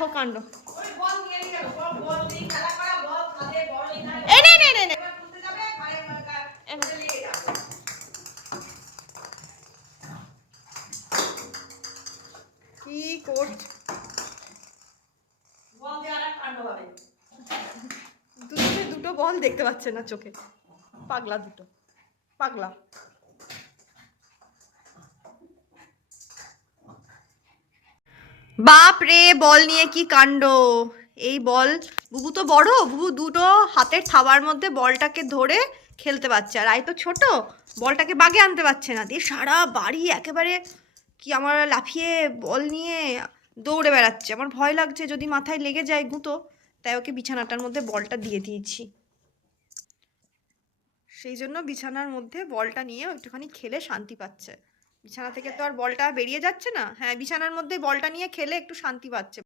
দেখো কাণ্ড। কি করছ? দুটো বল দেখতে পাচ্ছে না চোখে। পাগলা দুটো। পাগলা। বাপ রে, বল নিয়ে কি কাণ্ড? এই বল, বুবু তো বড়, বুবু দুটো হাতের থাবার মধ্যে বলটাকে ধরে খেলতে পারছে আর আই তো ছোট, বলটাকে বাগে আনতে পারছে না। দিয়ে সারা বাড়ি একেবারে কি আমার লাফিয়ে বল নিয়ে দৌড়ে বেড়াচ্ছে। আমার ভয় লাগছে, যদি মাথায় লেগে যায় গুঁতো, তাই ওকে বিছানাটার মধ্যে বলটা দিয়ে দিয়েছি। সেই জন্য বিছানার মধ্যে বলটা নিয়ে একটুখানি খেলে শান্তি পাচ্ছে। বিছানা থেকে তো আর বলটা বেরিয়ে যাচ্ছে না। হ্যাঁ বিছানার মধ্যে বলটা নিয়ে খেলে একটু শান্তি পাচ্ছে।